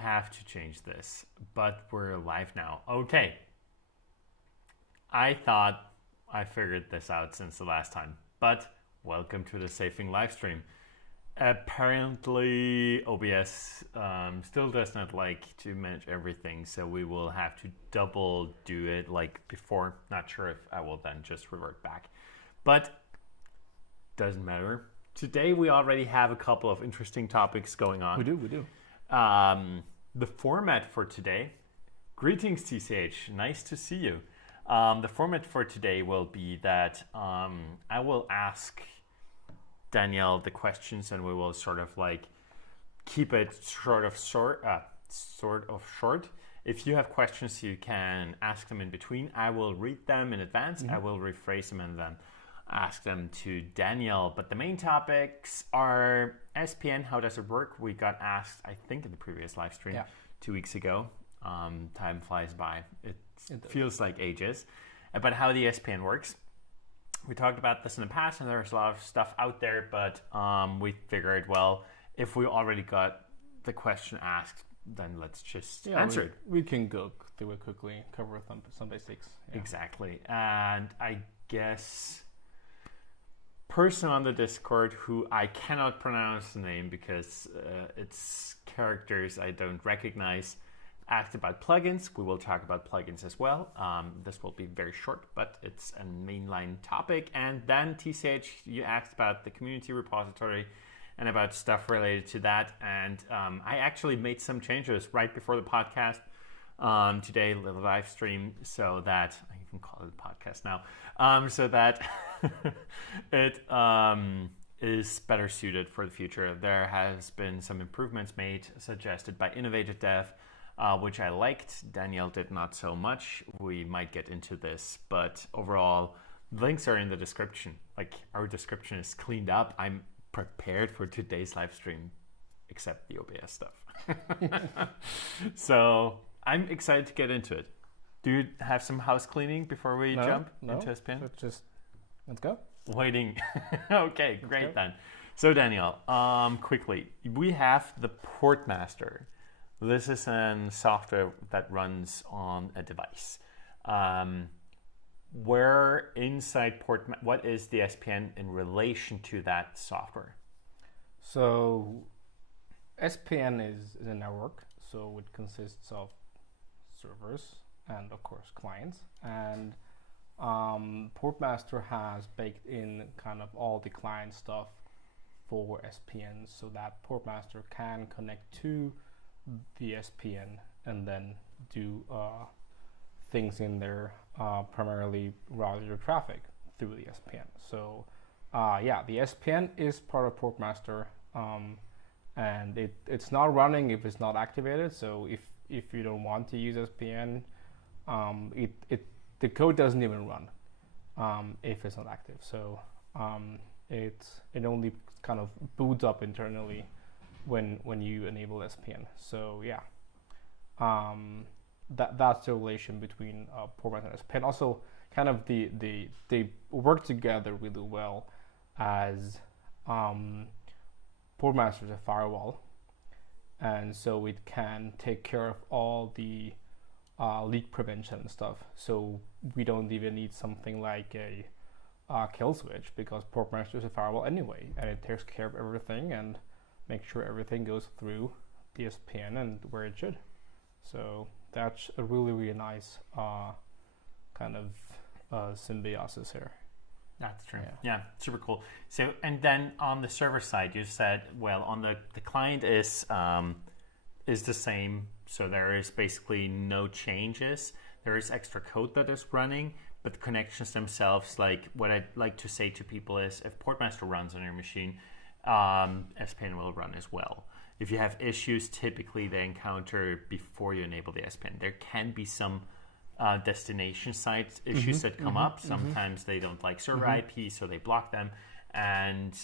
have to change this, but we're live now. Okay. I thought I figured this out since the last time, but welcome to the Saving live stream. Apparently, OBS still does not like to manage everything, so we will have to double do it like before. Not sure if I will then just revert back, but doesn't matter. Today we already have a couple of interesting topics going on. We do. The format for today, greetings TCH, nice to see you. The format for today will be that I will ask Danielle the questions, and we will sort of like keep it sort of short. If you have questions, you can ask them in between. I will read them in advance. I will rephrase them and then ask them to Danielle. But the main topics are SPN. How does it work? We got asked, I think, in the previous live stream 2 weeks ago. Time flies by. It feels like ages. But how the SPN works. We talked about this in the past, and there's a lot of stuff out there, but we figured, well, if we already got the question asked, then let's just answer it. We can go through it quickly, cover some basics. Yeah. Exactly. And I guess person on the Discord who I cannot pronounce the name because it's characters I don't recognize, asked about plugins. We will talk about plugins as well. This will be very short, but it's a mainline topic. And then TCH, you asked about the community repository and about stuff related to that. And I actually made some changes right before the podcast today, the live stream, so that I even call it a podcast now, so that it is better suited for the future. There has been some improvements made, suggested by Innovative Dev, which I liked. Danielle did not so much. We might get into this, but overall, links are in the description. Like, our description is cleaned up. I'm prepared for today's live stream, except the OBS stuff. So I'm excited to get into it. Do you have some house cleaning before we jump into SPN? Let's go. Waiting. Okay, great then. So Danielle, quickly, we have the Portmaster. This is a software that runs on a device. Where inside what is the SPN in relation to that software? So SPN is a network, so it consists of servers and of course clients. And Portmaster has baked in kind of all the client stuff for SPN so that Portmaster can connect to the SPN and then do things in there, primarily route your traffic through the SPN. So the SPN is part of Portmaster, and it's not running if it's not activated. So if you don't want to use SPN, the code doesn't even run if it's not active. So it only kind of boots up internally when you enable SPN. So that's the relation between Portmaster and SPN. Also, kind of they work together really well, as Portmaster is a firewall, and so it can take care of all the leak prevention and stuff. So we don't even need something like a kill switch, because Portmaster is a firewall anyway, and it takes care of everything and make sure everything goes through the SPN and where it should. So that's a really, really nice kind of symbiosis here. That's true. Yeah, super cool. So, and then on the server side, you said, well, on the client is the same. So there is basically no changes. There is extra code that is running, but the connections themselves, like what I'd like to say to people is, if Portmaster runs on your machine, SPN will run as well. If you have issues, typically they encounter before you enable the SPN. There can be some destination site issues that come up. Sometimes they don't like server IP, so they block them. And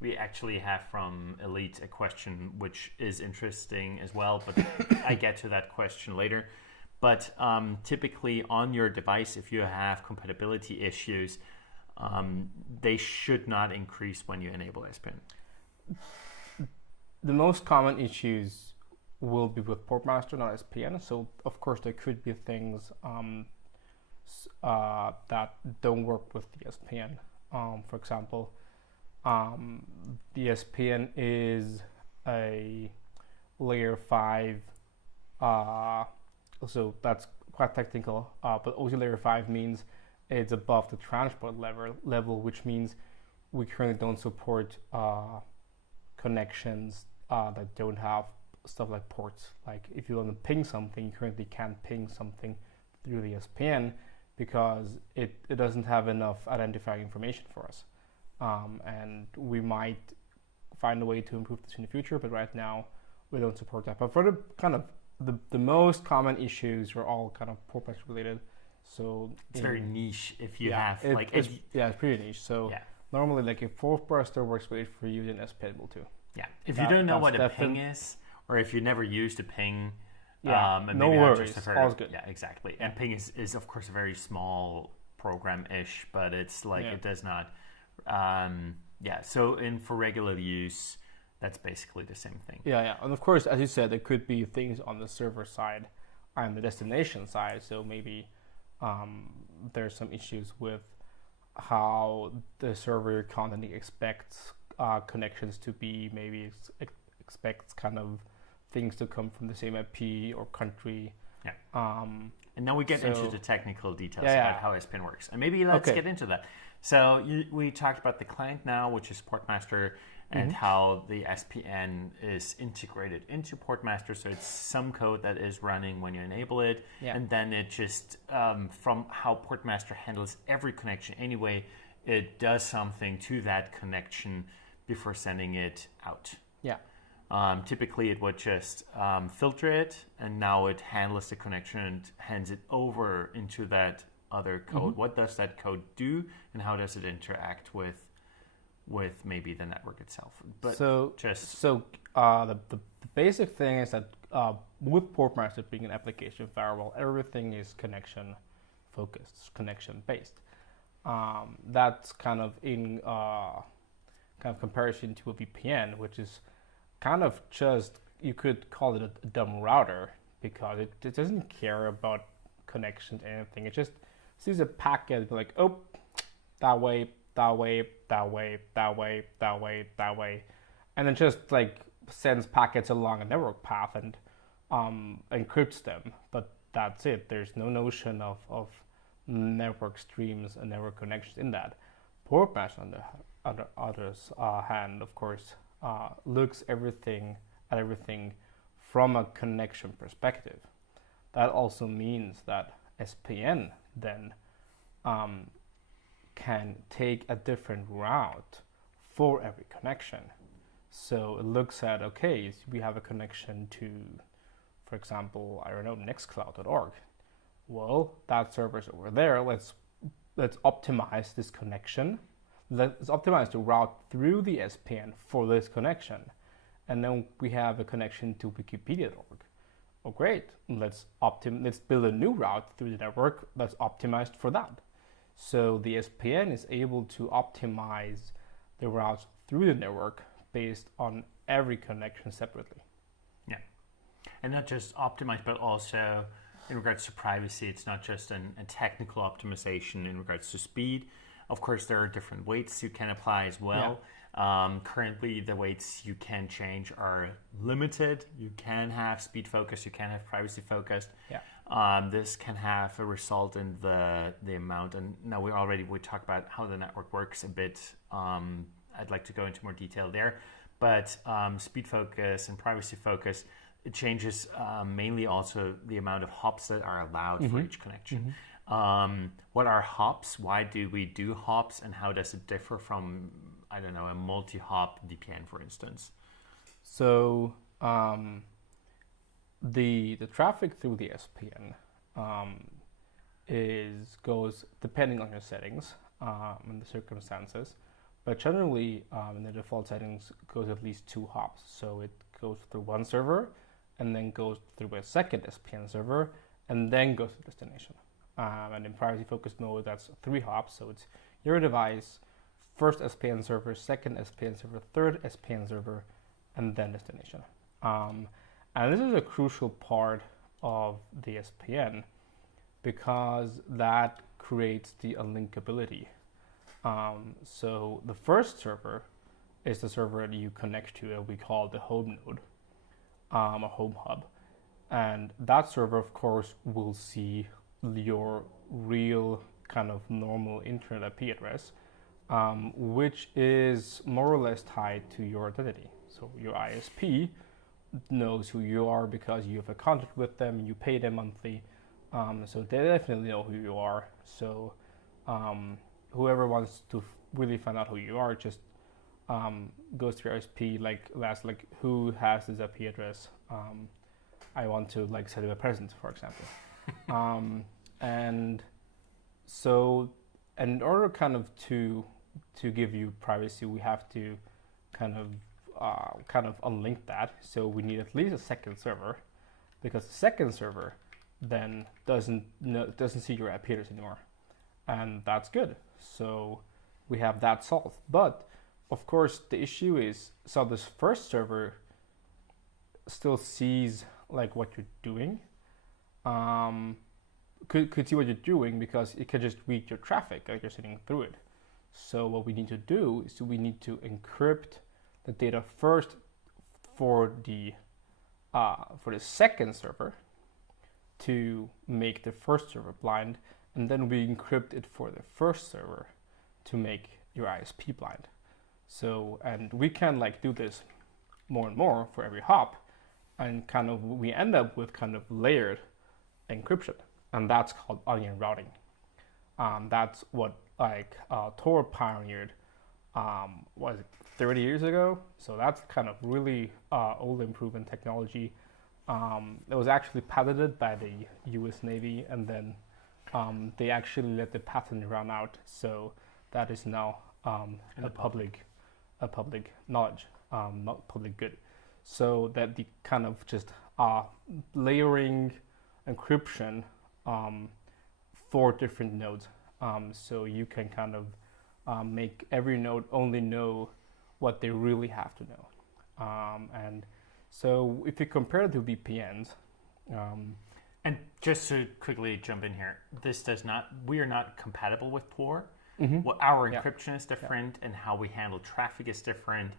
we actually have from Elite a question which is interesting as well, but I get to that question later. But typically on your device, if you have compatibility issues, they should not increase when you enable SPN. The most common issues will be with Portmaster, not SPN. So of course there could be things that don't work with the SPN. For example, the SPN is a layer 5, so that's quite technical, but OC layer 5 means it's above the transport level, which means we currently don't support connections that don't have stuff like ports. Like if you want to ping something, you currently can't ping something through the SPN because it doesn't have enough identifying information for us. And we might find a way to improve this in the future, but right now we don't support that. But for the kind of the most common issues are all kind of Portmaster related. So it's very niche if you have like... it's pretty niche. So normally like if Portmaster works great for you, then SPN will too. Yeah, if you don't know what a ping is, or if you never used a ping, no worries, all's good. Yeah, exactly. And ping is of course a very small program-ish, but it's like it does not... so for regular use, that's basically the same thing. Yeah, and of course, as you said, there could be things on the server side and the destination side. So maybe there's some issues with how the server constantly expects connections to be. Maybe it expects kind of things to come from the same IP or country. Yeah. And now we get into the technical details about how SPN works. And maybe let's get into that. So we talked about the client now, which is Portmaster, and how the SPN is integrated into Portmaster. So it's some code that is running when you enable it. Yeah. And then it just, from how Portmaster handles every connection anyway, it does something to that connection before sending it out. Yeah. Typically, it would just filter it, and now it handles the connection and hands it over into that other code. What does that code do, and how does it interact with maybe the network itself? But the basic thing is that with Portmaster being an application firewall, everything is connection focused, connection based. That's kind of in comparison to a VPN, which is kind of just, you could call it a dumb router, because it doesn't care about connections, anything. It just sees a packet, like, oh, that way, that way, that way, that way, that way, that way, and then just like sends packets along a network path and encrypts them. But that's it. There's no notion of network streams and network connections in that. Portmaster, on the other's hand, of course, looks at everything from a connection perspective. That also means that SPN then can take a different route for every connection. So it looks at, okay, we have a connection to, for example, I don't know, nextcloud.org. Well, that server's over there. Let's optimize this connection. Let's optimize the route through the SPN for this connection. And then we have a connection to wikipedia.org. Oh, great. Let's build a new route through the network that's optimized for that. So the SPN is able to optimize the routes through the network based on every connection separately. Yeah. And not just optimized, but also in regards to privacy. It's not just a technical optimization in regards to speed. Of course, there are different weights you can apply as well. Yeah. Currently, the weights you can change are limited. You can have speed focused, you can have privacy focused. Yeah. This can have a result in the amount. And now we talked about how the network works a bit. I'd like to go into more detail there. But speed focus and privacy focus, it changes mainly also the amount of hops that are allowed for each connection. What are hops? Why do we do hops? And how does it differ from, I don't know, a multi-hop VPN, for instance? So the traffic through the SPN goes depending on your settings and the circumstances, but generally in the default settings goes at least 2 hops. So it goes through one server and then goes through a second SPN server and then goes to destination. And in privacy focused mode, that's 3 hops. So it's your device, first SPN server, second SPN server, third SPN server, and then destination. And this is a crucial part of the SPN because that creates the unlinkability. So the first server is the server that you connect to, and we call the home node, a home hub. And that server, of course, will see your real kind of normal internet IP address, which is more or less tied to your identity. So your ISP knows who you are because you have a contract with them, you pay them monthly, so they definitely know who you are. So whoever wants to really find out who you are just goes to your ISP, asks who has this IP address. I want to send you a present, for example. And so, and in order kind of to give you privacy, we have to kind of unlink that. So we need at least a second server, because the second server then doesn't see your IP address anymore, and that's good. So we have that solved. But of course, the issue is, so this first server still sees what you're doing, could see what you're doing because it can just read your traffic you're sitting through it. So what we need to do is we need to encrypt the data first for the second server to make the first server blind, and then we encrypt it for the first server to make your ISP blind. So, and we can do this more and more for every hop, and we end up with layered encryption, and that's called onion routing. That's what Tor pioneered, was it 30 years ago? So that's really old and proven technology. It was actually patented by the U.S. Navy, and then they actually let the patent run out. So that is now a public knowledge, not public good. So that the just layering encryption for different nodes. So you can make every node only know what they really have to know. And so if you compare it to VPNs, and just to quickly jump in here, we are not compatible with Tor. Mm-hmm. Well, our encryption is different, and how we handle traffic is different.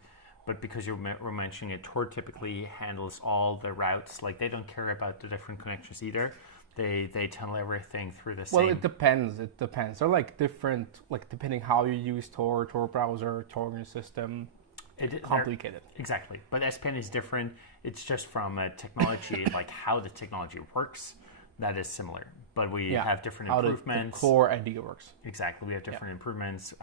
But because you were mentioning it, Tor typically handles all the routes. They don't care about the different connections either. They tunnel everything through the same. Well, it depends. They're different, depending how you use Tor browser, Tor system. It's complicated. Exactly. But SPN is different. It's just from a technology, how the technology works, that is similar. But we have different improvements. The core idea works. Exactly. We have different improvements.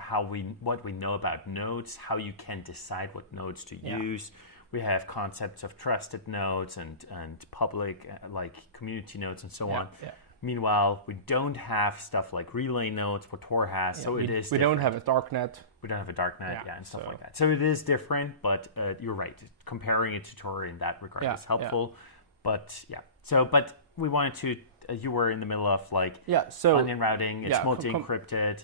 What we know about nodes, how you can decide what nodes to use. We have concepts of trusted nodes and public, community nodes and so on. Yeah. Meanwhile, we don't have stuff like relay nodes, what Tor has. So it is. We don't have a darknet. We don't have a darknet, and stuff like that. So it is different, but you're right. Comparing it to Tor in that regard is helpful. Yeah. But but we wanted to. You were in the middle of onion routing. It's multi-encrypted,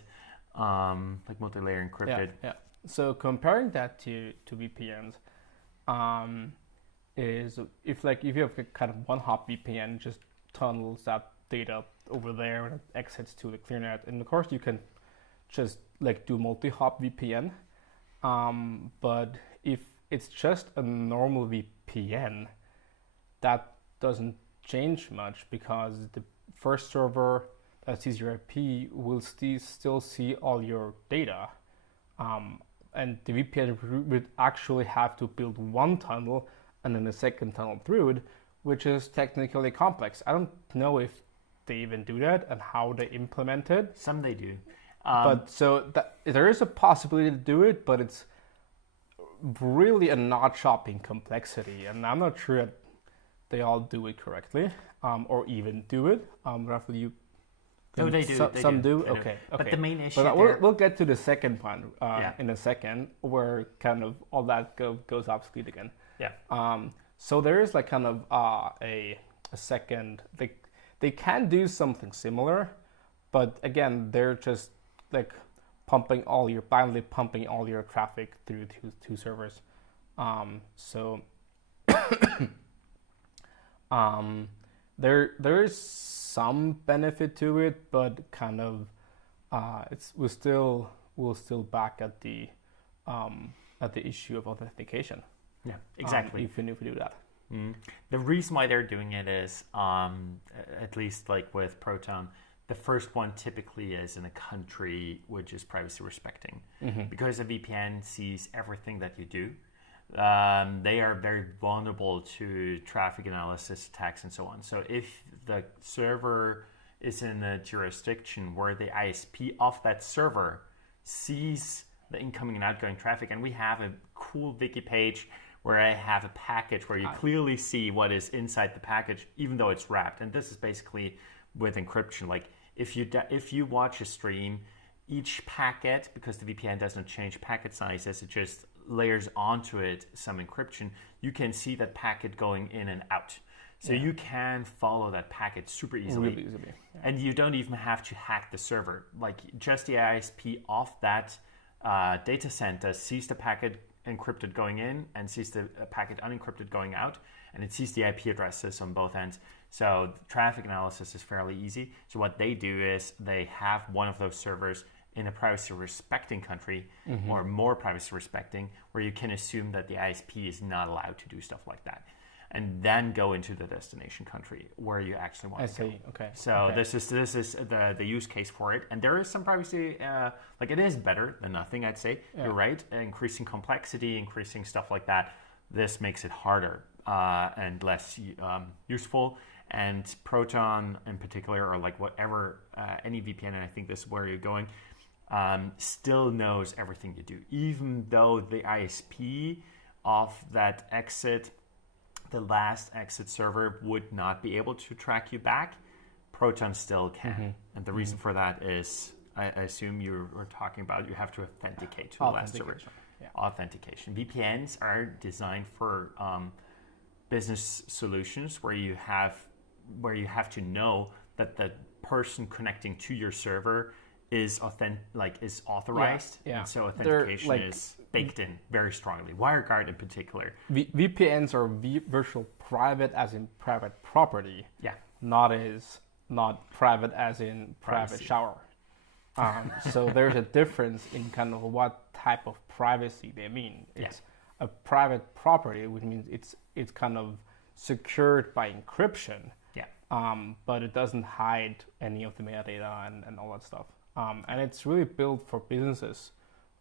multi-layer encrypted. Yeah. So comparing that to VPNs, is if you have a one hop VPN, just tunnels that data over there and exits to the clearnet, and of course you can just do multi-hop VPN. But if it's just a normal VPN, that doesn't change much because the first server that sees your IP will still see all your data. And the VPN would actually have to build one tunnel and then a second tunnel through it, which is technically complex. I don't know if they even do that and how they implement it. Some they do. But so there is a possibility to do it, but it's really a notch up in complexity. And I'm not sure that they all do it correctly or even do it. Roughly, you. No, they do. Some do. Okay. But the main issue. But we'll get to the second one in a second, where all that goes obsolete again. Yeah. So there is a second. They can do something similar, but again, they're just blindly pumping all your traffic through two servers. So There is some benefit to it, but kind of we're still back at the issue of authentication. Yeah, exactly. If we do that. The reason why they're doing it is, at least like with Proton, the first one typically is in a country which is privacy respecting. Because the VPN sees everything that you do. They are very vulnerable to traffic analysis attacks and so on. So if the server is in a jurisdiction where the ISP of that server sees the incoming and outgoing traffic, and we have a cool Wiki page where I have a package where you clearly see what is inside the package, even though it's wrapped. And this is basically with encryption. Like if you watch a stream, each packet, because the VPN doesn't change packet sizes, it just layers onto it some encryption, you can see that packet going in and out. So you can follow that packet super easily. Really easily. Yeah. And you don't even have to hack the server. Like just the ISP of that data center sees the packet encrypted going in and sees the packet unencrypted going out, and it sees the IP addresses on both ends. So traffic analysis is fairly easy. So what they do is they have one of those servers in a privacy respecting country or more privacy respecting, where you can assume that the ISP is not allowed to do stuff like that, and then go into the destination country where you actually want to go. Okay. So this is the use case for it, and there is some privacy. Like it is better than nothing, I'd say. Yeah. You're right. Increasing complexity, increasing stuff like that. This makes it harder and less useful. And Proton in particular, or like whatever any VPN, and I think this is where you're going, still knows everything you do, even though the ISP of that exit, the last exit server, would not be able to track you back. Proton still can. And the reason for that is, I assume you were talking about, you have to authenticate to the last server. Yeah. Authentication. VPNs are designed for business solutions where you have to know that the person connecting to your server is authorized. Yeah. And so authentication is baked in very strongly. WireGuard in particular. VPNs are virtual private as in private property. Yeah. Not private as in private shower. So there's a difference in kind of what type of privacy they mean. It's a private property, which means it's kind of secured by encryption. Yeah. But it doesn't hide any of the metadata and all that stuff. And it's really built for businesses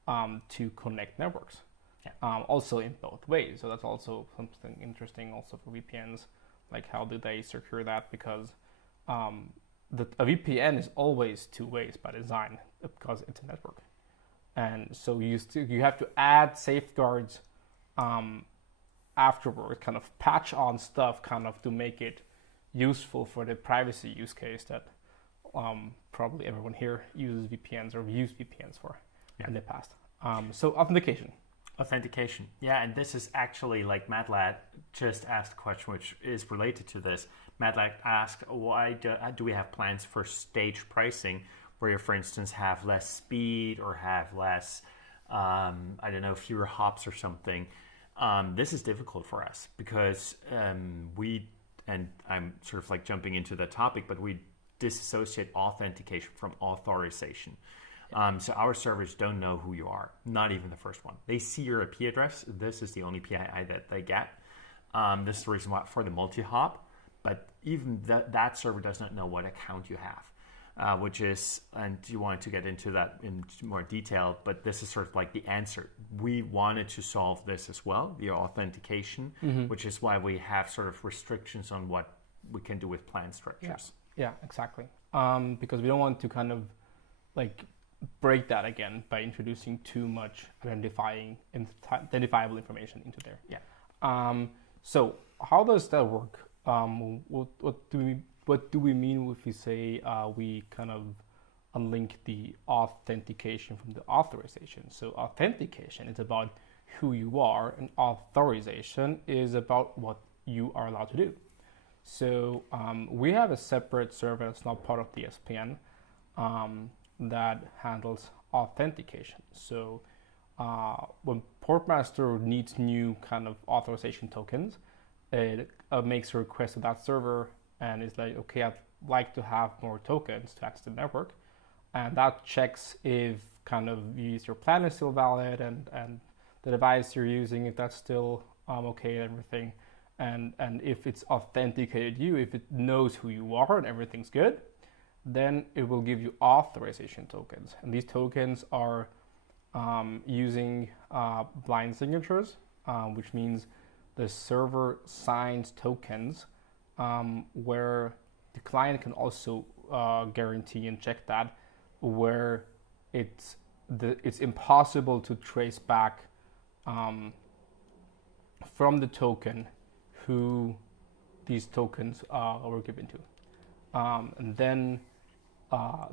to connect networks. Yeah. Also in both ways. So that's also something interesting also for VPNs. Like how do they secure that? Because a VPN is always two ways by design because it's a network. And so you have to add safeguards afterwards, kind of patch on stuff kind of to make it useful for the privacy use case that probably everyone here uses VPNs or used VPNs for in the past. So authentication. Yeah, and this is actually like MatLad just asked a question which is related to this. MatLad asked, why do we have plans for stage pricing where you, for instance, have less speed or have less, fewer hops or something? This is difficult for us because and I'm sort of like jumping into the topic, but we disassociate authentication from authorization. So our servers don't know who you are, not even the first one. They see your IP address. This is the only PII that they get. This is the reason why for the multi-hop, but even that server does not know what account you have, which is, and you wanted to get into that in more detail, but this is sort of like the answer. We wanted to solve this as well, the authentication, which is why we have sort of restrictions on what we can do with plan structures. Yeah, exactly. Because we don't want to kind of like break that again by introducing too much identifiable information into there. Yeah. So how does that work? What do we mean if we say we kind of unlink the authentication from the authorization? So authentication is about who you are, and authorization is about what you are allowed to do. So we have a separate server that's not part of the SPN that handles authentication. So when Portmaster needs new kind of authorization tokens, it makes a request to that server and is like, okay, I'd like to have more tokens to access the network. And that checks if kind of your plan is still valid and the device you're using, if that's still okay and everything. And if it's authenticated you, if it knows who you are and everything's good, then it will give you authorization tokens. And these tokens are using blind signatures, which means the server signs tokens where the client can also guarantee and check that, where it's impossible to trace back from the token who these tokens were given to. And then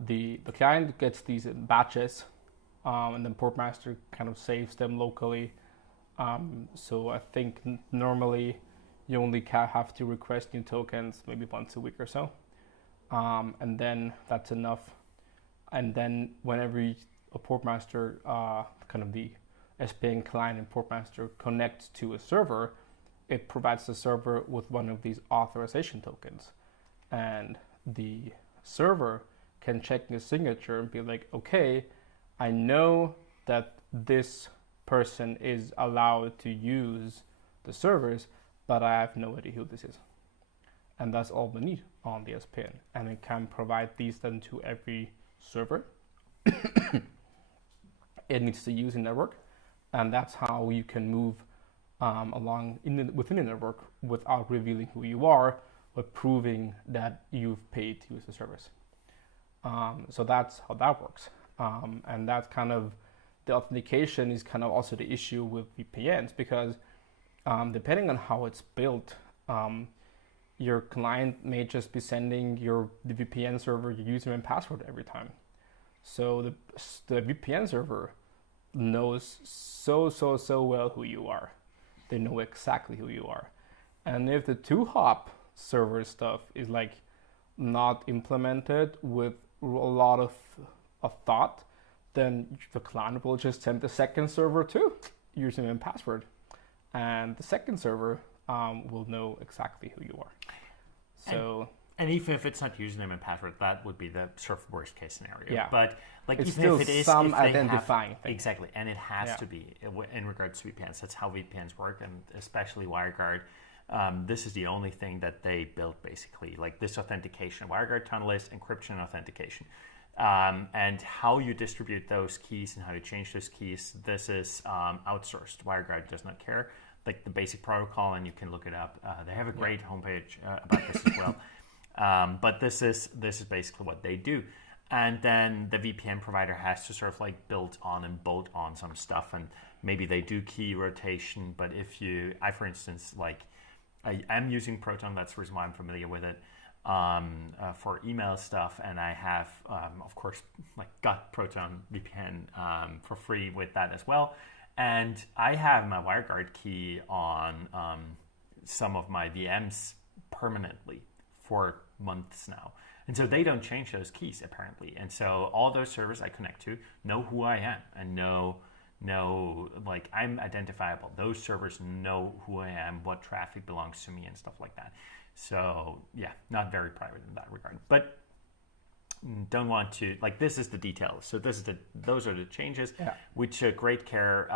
the client gets these in batches, and then Portmaster kind of saves them locally. So I think normally you only have to request new tokens maybe once a week or so. And then that's enough. And then whenever a Portmaster, kind of the SPN client in Portmaster connects to a server, it provides the server with one of these authorization tokens. And the server can check the signature and be like, okay, I know that this person is allowed to use the servers, but I have no idea who this is. And that's all we need on the SPN. And it can provide these then to every server it needs to use in network. And that's how you can move along within the network without revealing who you are, but proving that you've paid to use the service. So that's how that works. And that's kind of the authentication is kind of also the issue with VPNs, because depending on how it's built, your client may just be sending the VPN server your username and password every time. So the VPN server knows so well who you are. They know exactly who you are. And if the 2-hop server stuff is like not implemented with a lot of thought, then the client will just send the second server too, username and password. And the second server will know exactly who you are. So, and even if it's not username and password, that would be the sort of worst case scenario. Yeah. But like it's even still if it is some identifying thing. Exactly, and it has to be in regards to VPNs. That's how VPNs work, and especially WireGuard. This is the only thing that they built basically, like this authentication. WireGuard tunnel is encryption and authentication. And how you distribute those keys and how to change those keys, this is outsourced. WireGuard does not care. Like the basic protocol, and you can look it up. They have a great homepage about this as well. But this is basically what they do. And then the VPN provider has to sort of like build on and bolt on some stuff, and maybe they do key rotation. But if I, for instance, like I am using Proton, that's the reason why I'm familiar with it, for email stuff, and I have, of course, like got Proton VPN for free with that as well. And I have my WireGuard key on some of my VMs permanently for months now. And so they don't change those keys apparently. And so all those servers I connect to know who I am and know like I'm identifiable. Those servers know who I am, what traffic belongs to me and stuff like that. So yeah, not very private in that regard. But don't want to, like, this is the details. So those are the changes. We took great care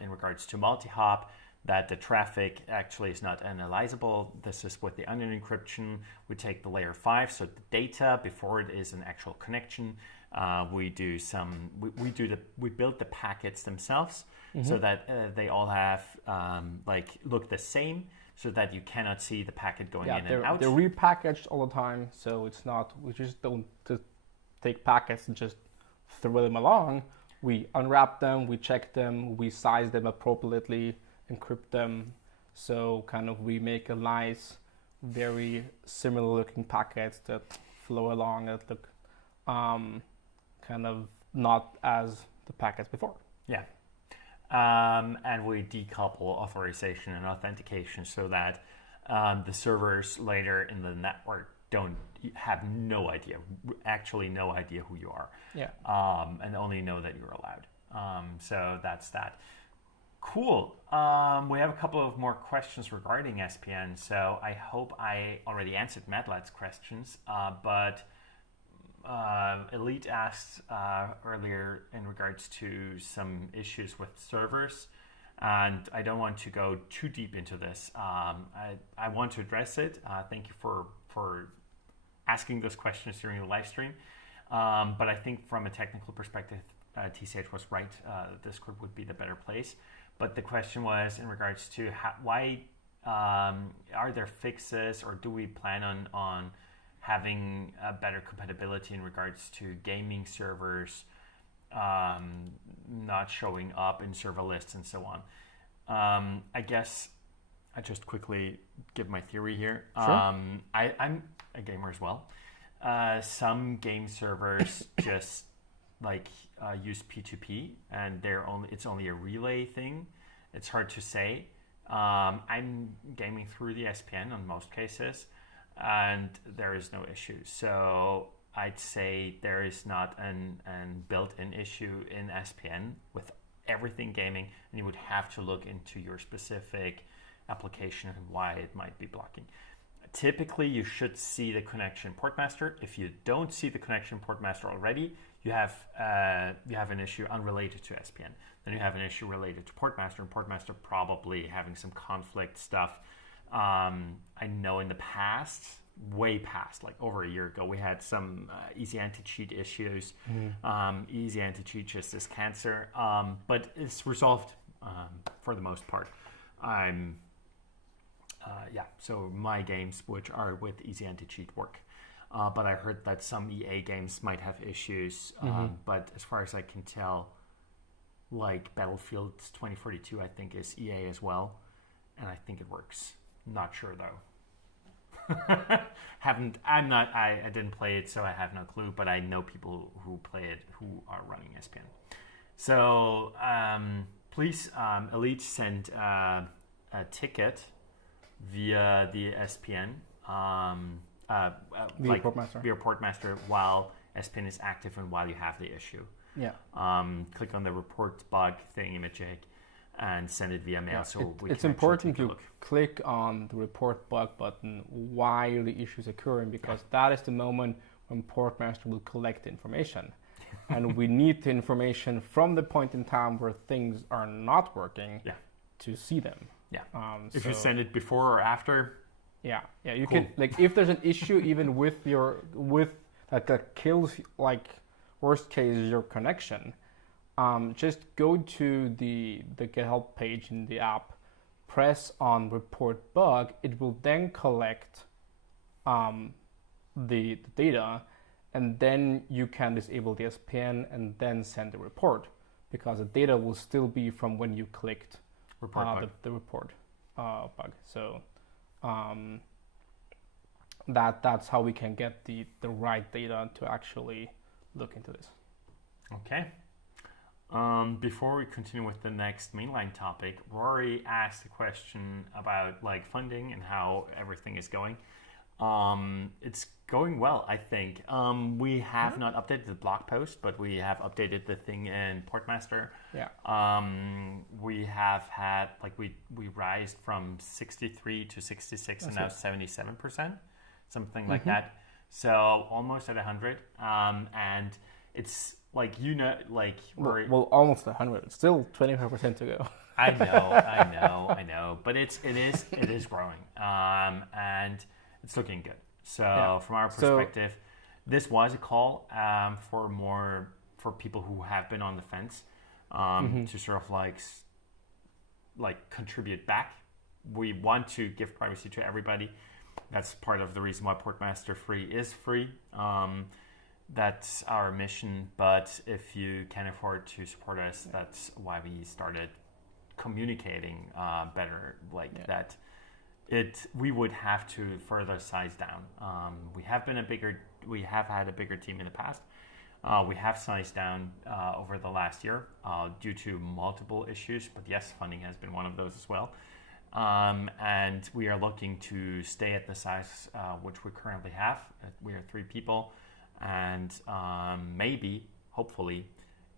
in regards to multi-hop, that the traffic actually is not analyzable. This is with the onion encryption. We take the layer 5, so the data before it is an actual connection. We build the packets themselves so that they all have look the same, so that you cannot see the packet going in and out. They're repackaged all the time, so it's not, we just don't take packets and just throw them along. We unwrap them, we check them, we size them appropriately, encrypt them, so kind of we make a nice, very similar looking packets that flow along that look kind of not as the packets before. Yeah. And we decouple authorization and authentication so that the servers later in the network have no idea who you are. Yeah. And only know that you're allowed. So that's that. Cool. We have a couple of more questions regarding SPN, so I hope I already answered Madlad's questions. But Elite asked earlier in regards to some issues with servers, and I don't want to go too deep into this. I want to address it. Thank you for asking those questions during the live stream. But I think from a technical perspective, TCH was right. Discord would be the better place. But the question was in regards to why are there fixes, or do we plan on having a better compatibility in regards to gaming servers not showing up in server lists and so on? I guess I just quickly give my theory here. Sure. I'm a gamer as well. Some game servers just use P2P, and it's only a relay thing. It's hard to say. I'm gaming through the SPN on most cases, and there is no issue. So I'd say there is not an built-in issue in SPN with everything gaming, and you would have to look into your specific application and why it might be blocking. Typically, you should see the connection Portmaster. If you don't see the connection Portmaster already, you have an issue unrelated to SPN. Then you have an issue related to Portmaster, and Portmaster probably having some conflict stuff. I know in the past, way past, like over a year ago, we had some easy anti-cheat issues. Easy anti-cheat just is cancer, but it's resolved for the most part. So my games, which are with easy anti-cheat, work. But I heard that some EA games might have issues. But as far as I can tell, like Battlefield 2042, I think is EA as well, and I think it works. Not sure though. I didn't play it, so I have no clue. But I know people who play it who are running SPN. So please, Elite, send a ticket via the SPN, via Portmaster while SPN is active and while you have the issue. Yeah. Click on the report bug thingamajig and send it via mail. Yeah, it's important to click on the report bug button while the issue is occurring, because that is the moment when Portmaster will collect the information. And we need the information from the point in time where things are not working to see them. Yeah. If you send it before or after. Yeah. You can, like, if there's an issue even with that kills, like, worst case your connection, just go to the GitHub page in the app, press on report bug. It will then collect the data, and then you can disable the SPN and then send the report, because the data will still be from when you clicked the report bug. So that's how we can get the right data to actually look into this. Okay. Before we continue with the next mainline topic, Rory asked a question about like funding and how everything is going. It's going well, I think. We have not updated the blog post, but we have updated the thing in Portmaster. Yeah. We have had, like, we rised from 63 to 66 and now 77%, something like that. So almost at 100. And it's like, well, almost 100. Still 25% to go. I know. But it is growing. And it's looking good. So from our perspective, this was a call for people who have been on the fence to sort of like contribute back. We want to give privacy to everybody. That's part of the reason why Portmaster Free is free. That's our mission. But if you can afford to support us, that's why we started communicating better that. We would have to further size down. We have had a bigger team in the past. We have sized down over the last year due to multiple issues, but yes, funding has been one of those as well. And we are looking to stay at the size which we currently have. We are 3 people, and maybe, hopefully,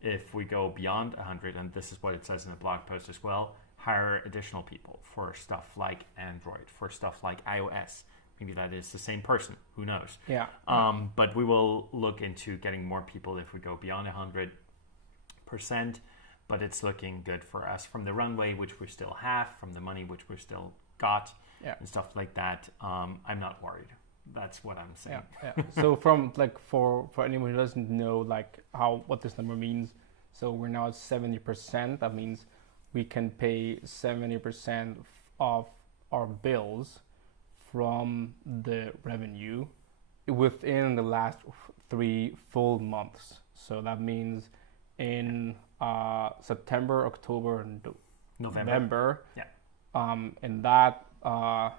if we go beyond 100, and this is what it says in the blog post as well, hire additional people for stuff like Android, for stuff like iOS. Maybe that is the same person, who knows? Yeah. But we will look into getting more people if we go beyond 100%. But it's looking good for us from the runway, which we still have, from the money which we still got, and stuff like that. I'm not worried. That's what I'm saying. Yeah. So from like for anyone who doesn't know like what this number means, so we're now at 70%. That means we can pay 70% of our bills from the revenue within the last 3 full months. So that means in September, October, and November. In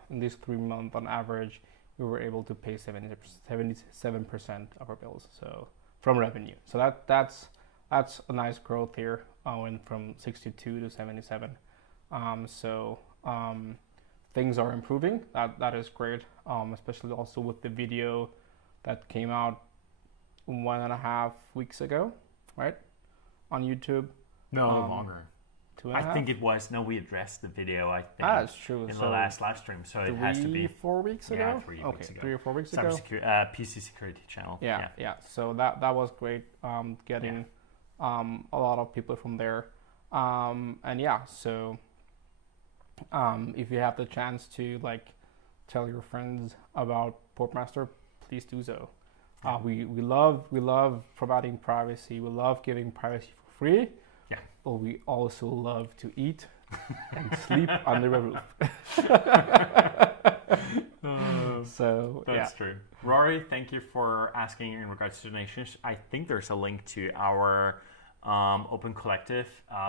these 3 months on average, we were able to pay 77% of our bills, so from revenue. So that's a nice growth here. Went from 62 to 77. Things are improving. That is great. Especially also with the video that came out 1.5 weeks ago, right, on YouTube. No, longer. 2.5? I think it was. No, we addressed the video, I think. That's true. In the last live stream, so it has to be 4 weeks ago. Yeah, 3 weeks ago. 3 or 4 weeks ago. PC security channel. Yeah. So that was great. Getting a lot of people from there, So if you have the chance to like tell your friends about Portmaster, please do so. We love providing privacy. We love giving privacy for free. Yeah. But we also love to eat and sleep under a roof. So that's true. Rory, thank you for asking in regards to donations. I think there's a link to our Open Collective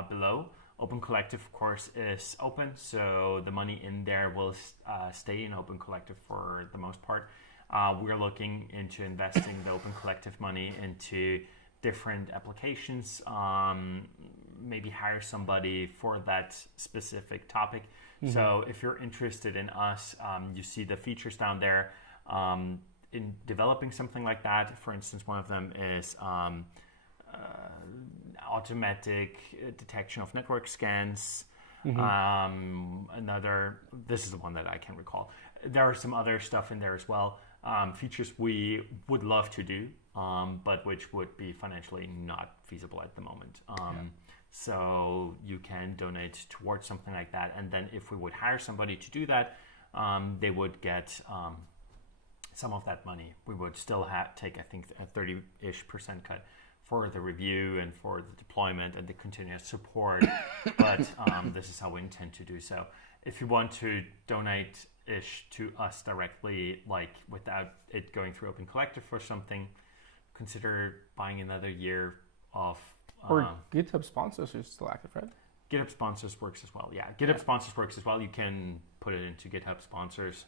below. Open Collective, of course, is open, so the money in there will stay in Open Collective for the most part. We're looking into investing the Open Collective money into different applications, maybe hire somebody for that specific topic. Mm-hmm. So if you're interested in us, you see the features down there in developing something like that. For instance, one of them is automatic detection of network scans. Mm-hmm. This is the one that I can recall. There are some other stuff in there as well. Features we would love to do, but which would be financially not feasible at the moment. So you can donate towards something like that. And then if we would hire somebody to do that, they would get some of that money. We would still take, I think, a 30-ish% cut for the review and for the deployment and the continuous support. But this is how we intend to do so. If you want to donate to us directly, like without it going through Open Collective or something, consider buying another year of or GitHub sponsors is still active, right? GitHub sponsors works as well. GitHub sponsors works as well. You can put it into GitHub sponsors,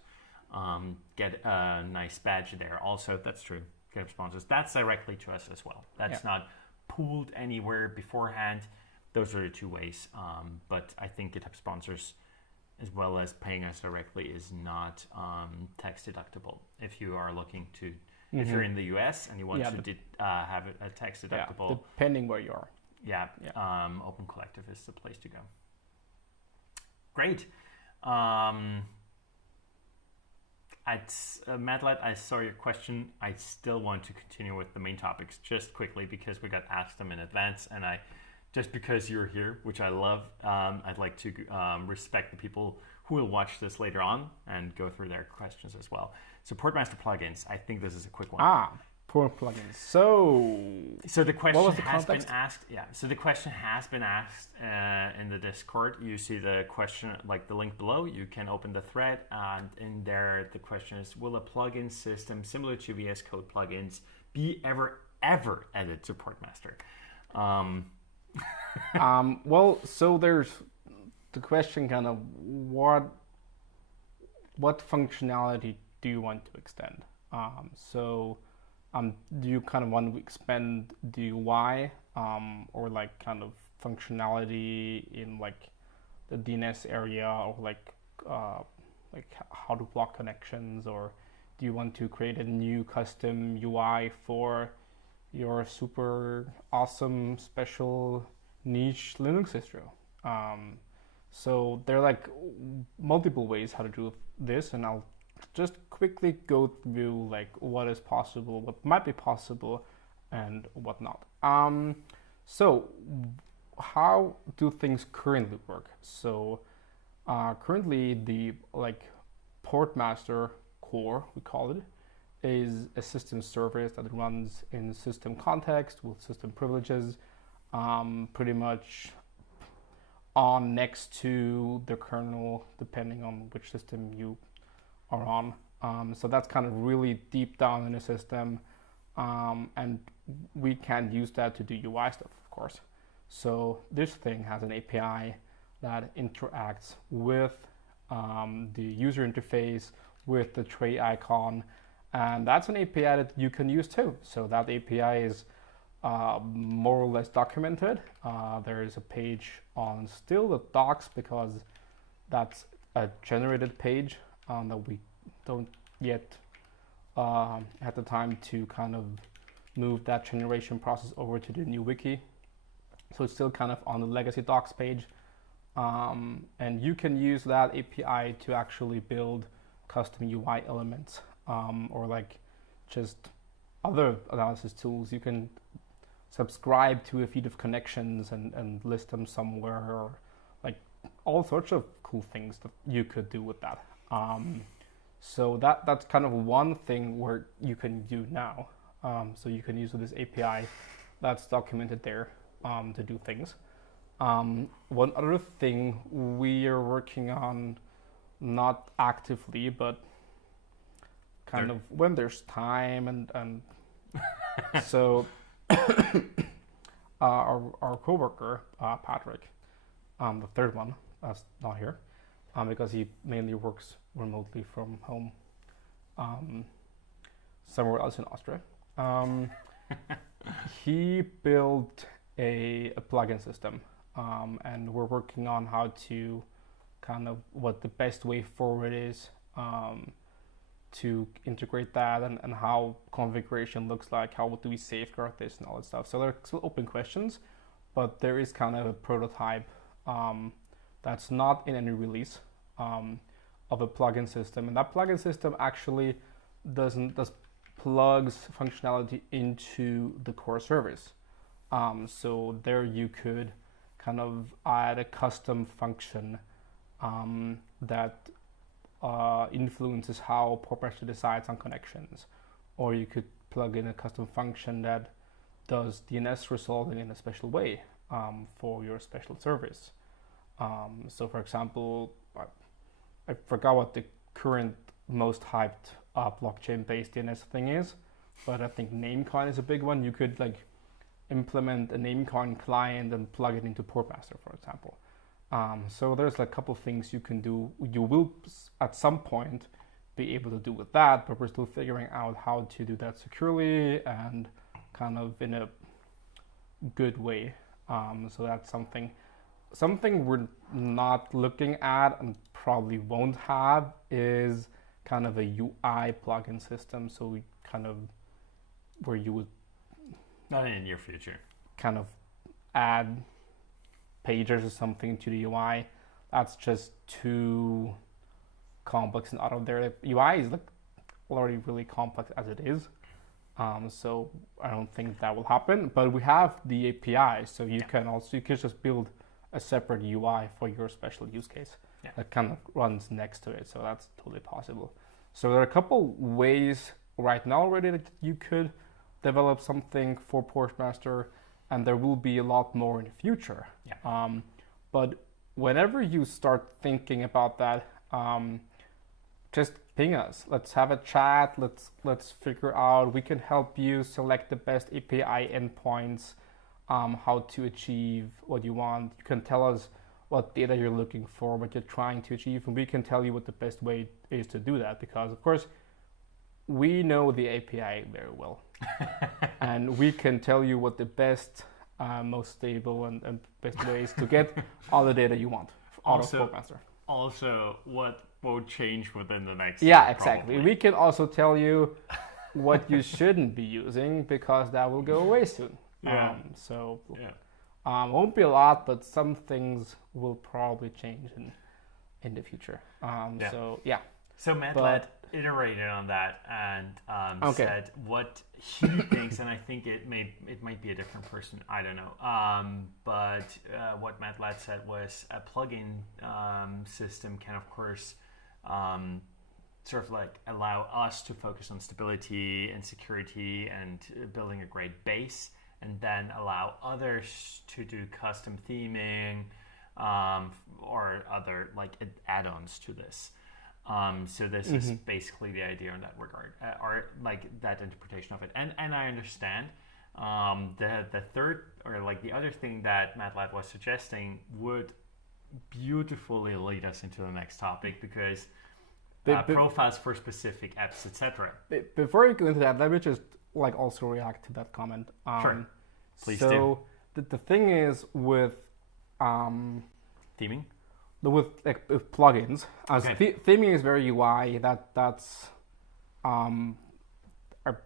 get a nice badge there. Also, that's true. GitHub sponsors, that's directly to us as well. That's not pooled anywhere beforehand. Those are the two ways. But I think GitHub sponsors, as well as paying us directly, is not tax deductible. If you are looking to, if you're in the US and you want to have it a tax deductible, depending where you are. Open Collective is the place to go. Great. Madlet, I saw your question. I still want to continue with the main topics just quickly because we got asked them in advance, and just because you're here, which I love, I'd like to respect the people who will watch this later on and go through their questions as well. So Portmaster Plugins, I think this is a quick one. Port Plugins. So the question has been asked. Yeah. So the question has been asked in the Discord. You see the question, like the link below. You can open the thread, and in there the question is: will a plugin system similar to VS Code plugins be ever added to Portmaster? Well, so there's the question kind of what functionality do you want to extend? Do you kind of want to expand the UI or like kind of functionality in like the DNS area, or like how to block connections, or do you want to create a new custom UI for your super awesome, special, niche Linux distro. So there are like multiple ways how to do this, and I'll just quickly go through like what is possible, what might be possible, and what not. So how do things currently work? So currently the like Portmaster core, we call it, is a system service that runs in system context with system privileges, pretty much on next to the kernel, depending on which system you are on. So that's kind of really deep down in the system, and we can use that to do UI stuff, of course. So this thing has an API that interacts with the user interface, with the tray icon, and that's an API that you can use too. So that API is more or less documented. There is a page on still the docs because that's a generated page that we don't yet have the time to kind of move that generation process over to the new wiki. So it's still kind of on the legacy docs page. And you can use that API to actually build custom UI elements, or like just other analysis tools. You can subscribe to a feed of connections and list them somewhere, or like all sorts of cool things that you could do with that. So that's kind of one thing where you can do now. So you can use this API that's documented there to do things. One other thing we are working on, not actively, but kind of when there's time and so our coworker Patrick, the third one that's not here, because he mainly works remotely from home, somewhere else in Austria. He built a plugin system, and we're working on how to kind of what the best way forward is to integrate that, and how configuration looks like, how do we safeguard this and all that stuff. So there are still open questions, but there is kind of a prototype that's not in any release of a plugin system, and that plugin system actually does plugs functionality into the core service. So there you could kind of add a custom function that influences how Portmaster decides on connections, or you could plug in a custom function that does DNS resolving in a special way for your special service. So for example, I forgot what the current most hyped blockchain-based DNS thing is, but I think Namecoin is a big one. You could like implement a Namecoin client and plug it into Portmaster, for example. So there's like a couple things you can do. You will at some point be able to do with that, but we're still figuring out how to do that securely and kind of in a good way. So that's something we're not looking at and probably won't have is kind of a UI plugin system. So we kind of where you would not in the near future kind of add pages or something to the UI. That's just too complex and out of there. The UI is like already really complex as it is. So I don't think that will happen, but we have the API, so you can just build a separate UI for your special use case that kind of runs next to it. So that's totally possible. So there are a couple ways right now already that you could develop something for Portmaster, and there will be a lot more in the future. But whenever you start thinking about that, just ping us. Let's have a chat. Let's figure out. We can help you select the best API endpoints, how to achieve what you want. You can tell us what data you're looking for, what you're trying to achieve, and we can tell you what the best way is to do that. Because of course, we know the API very well, and we can tell you what the best, most stable, and best ways to get all the data you want out of Portmaster. Also, what will change within the next year, exactly. Probably. We can also tell you what you shouldn't be using, because that will go away soon. Yeah. Won't be a lot, but some things will probably change in the future. So Matt iterated on that and said what he thinks, and I think it might be a different person. I don't know. But what Matt Ladd said was a plugin system can, of course, sort of like allow us to focus on stability and security and building a great base, and then allow others to do custom theming or other like add-ons to this. So this is basically the idea in that regard, or like that interpretation of it. And I understand the third, or like the other thing that Matt Ladd was suggesting would beautifully lead us into the next topic, because profiles for specific apps, etc. Before you go into that, let me just like also react to that comment. Sure, please do. So the thing is with theming. With plugins, as okay. Theming is very UI. That's I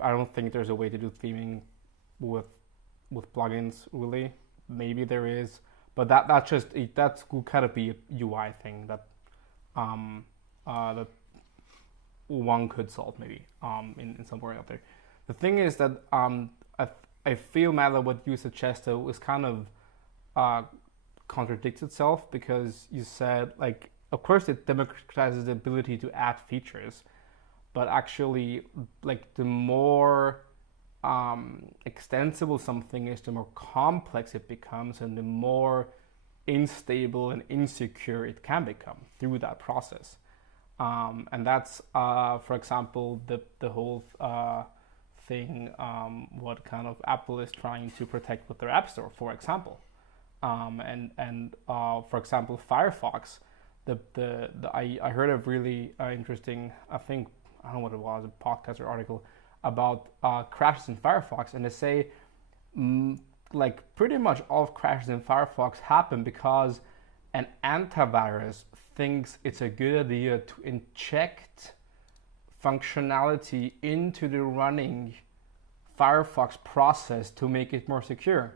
don't think there's a way to do theming with plugins really. Maybe there is, but that could kind of be a UI thing that that one could solve maybe in somewhere out there. The thing is that I feel, Matt, what you suggested was kind of contradicts itself, because you said, like, of course it democratizes the ability to add features, but actually, like, the more extensible something is, the more complex it becomes, and the more unstable and insecure it can become through that process. And that's, for example, the whole thing, what kind of Apple is trying to protect with their App Store, for example. For example, Firefox, I heard a really interesting, I don't know what it was, a podcast or article about crashes in Firefox, and they say like pretty much all crashes in Firefox happen because an antivirus thinks it's a good idea to inject functionality into the running Firefox process to make it more secure.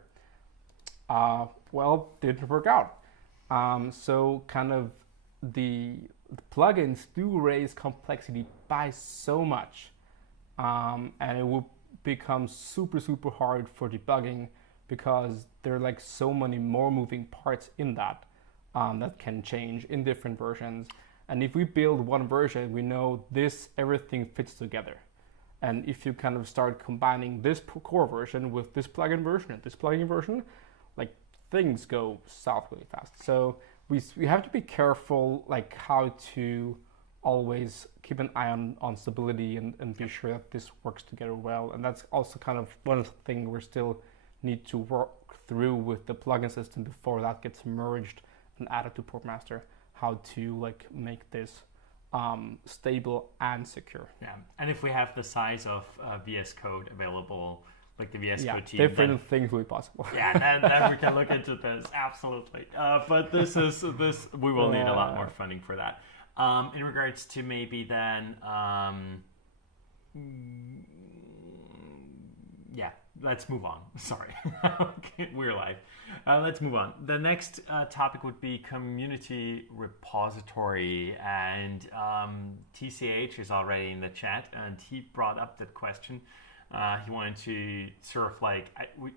Well, didn't work out. So kind of the plugins do raise complexity by so much, and it will become super hard for debugging, because there are like so many more moving parts in that that can change in different versions. And if we build one version, we know everything fits together. And if you kind of start combining this core version with this plugin version and this plugin version, like, things go south really fast. So we have to be careful, like, how to always keep an eye on stability and be sure that this works together well. And that's also kind of one of the things we still need to work through with the plugin system before that gets merged and added to Portmaster, how to like make this stable and secure. Yeah, and if we have the size of VS Code available, like the VS Code team, different things will be possible. Yeah, then we can look into this, absolutely. But this we will need a lot more funding for that. In regards to maybe then, let's move on. Sorry, we're live. Let's move on. The next topic would be community repository, and TCH is already in the chat, and he brought up that question. He wanted to sort of like,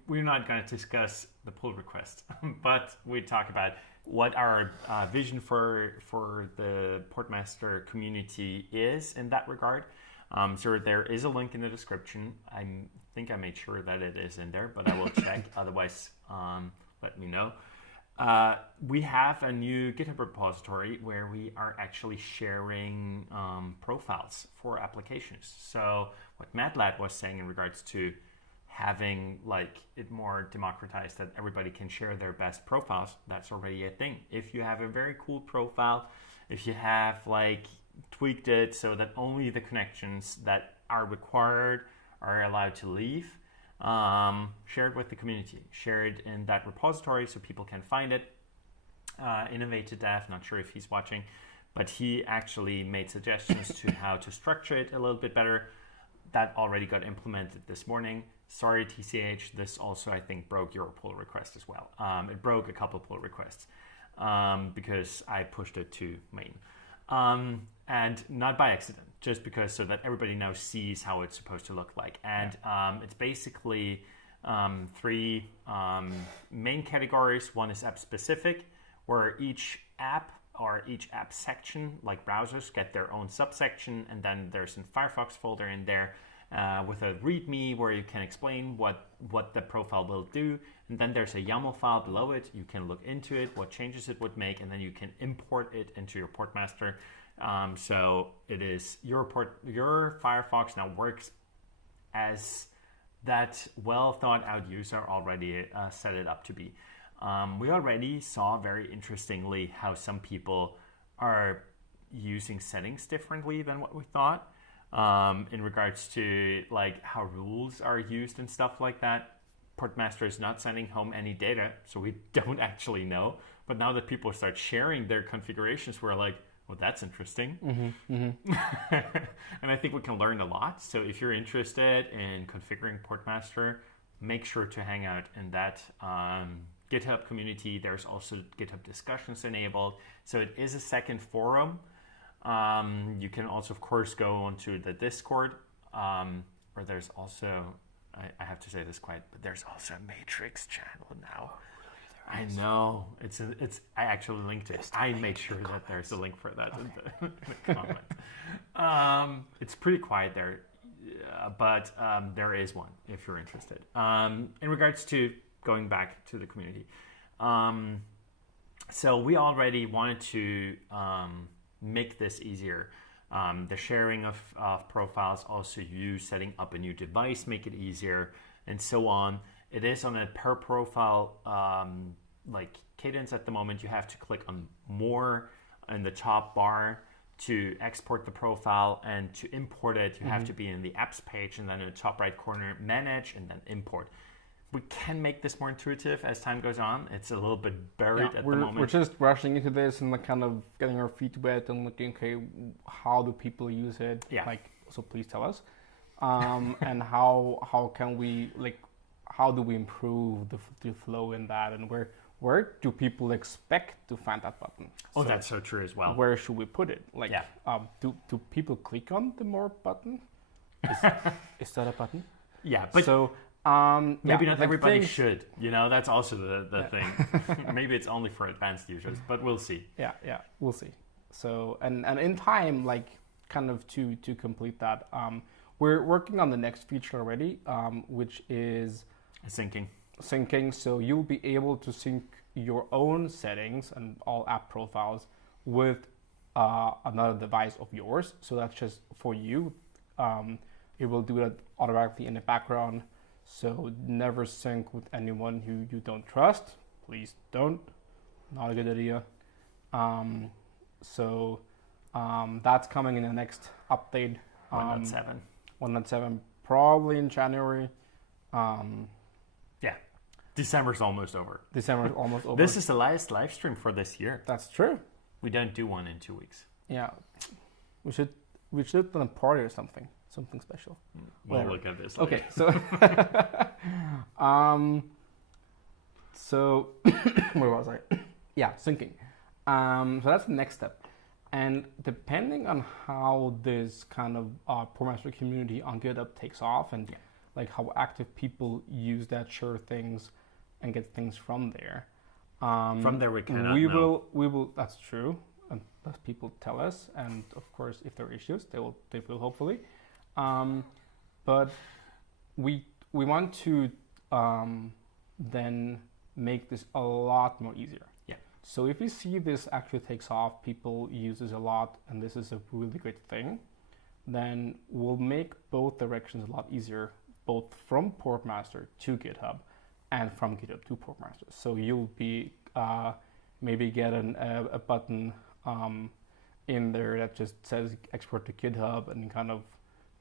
we're not going to discuss the pull request, but we talk about what our vision for the Portmaster community is in that regard. So there is a link in the description. I think I made sure that it is in there, but I will check. Otherwise, let me know. We have a new GitHub repository where we are actually sharing profiles for applications. So what Matt Ladd was saying in regards to having like it more democratized, that everybody can share their best profiles, that's already a thing. If you have a very cool profile, if you have like tweaked it so that only the connections that are required are allowed to leave, share it with the community, share it in that repository so people can find it. Innovative Dev, not sure if he's watching, but he actually made suggestions to how to structure it a little bit better. that already got implemented this morning. Sorry, TCH. This also, I think, broke your pull request as well. It broke a couple pull requests because I pushed it to main. And not by accident, just because so that everybody now sees how it's supposed to look like. And it's basically 3 main categories. One is app specific, where each app or each app section, like browsers, get their own subsection, and then there's a Firefox folder in there with a README where you can explain what the profile will do, and then there's a YAML file below it. You can look into it, what changes it would make, and then you can import it into your Portmaster. So it is your Firefox now works as that well thought out user already set it up to be. We already saw very interestingly how some people are using settings differently than what we thought in regards to like how rules are used and stuff like that. Portmaster is not sending home any data, so we don't actually know. But now that people start sharing their configurations, we're like, well, that's interesting. And I think we can learn a lot. So if you're interested in configuring Portmaster, make sure to hang out in that GitHub community. There's also GitHub discussions enabled. So it is a second forum. You can also, of course, go onto the Discord, where there's also, I have to say this quite, but there's also a Matrix channel now. I know. I actually linked it. I made sure that there's a link for that in the comment. It's pretty quiet there, but there is one if you're interested. In regards to going back to the community. So we already wanted to make this easier. The sharing of profiles, also you setting up a new device, make it easier, and so on. It is on a per profile like cadence at the moment. You have to click on more in the top bar to export the profile, and to import it, you have to be in the apps page, and then in the top right corner, manage, and then import. We can make this more intuitive as time goes on. It's a little bit buried at the moment. We're just rushing into this and like kind of getting our feet wet and looking, okay, how do people use it? Yeah. Like, so please tell us. And how can we, like, how do we improve the flow in that? And where do people expect to find that button? Oh, so that's so true as well. Where should we put it? Like, do people click on the more button? Is that a button? Yeah, but... So, maybe not everybody should, that's also the thing. Maybe it's only for advanced users, but we'll see. Yeah, we'll see. So, and in time, like kind of to complete that, we're working on the next feature already, which is syncing. So you'll be able to sync your own settings and all app profiles with another device of yours. So that's just for you. It will do that automatically in the background. So never sync with anyone who you don't trust. Please don't. Not a good idea. That's coming in the next update. 1.7. 1.7, probably in January. Yeah. December's almost over. This is the last live stream for this year. That's true. We don't do one in 2 weeks. Yeah. We should have done a party or something special. We'll look at this later. Okay, so where was I? Yeah, syncing. So that's the next step. And depending on how this kind of Portmaster community on GitHub takes off, and like how active people use that, share things, and get things from there. From there we cannot know. We will. That's true. And as people tell us, and of course, if there are issues, they will hopefully. But we want to then make this a lot more easier. Yeah. So if we see this actually takes off, people use this a lot, and this is a really great thing, then we'll make both directions a lot easier, both from Portmaster to GitHub and from GitHub to Portmaster. So you'll be maybe get a button in there that just says export to GitHub, and kind of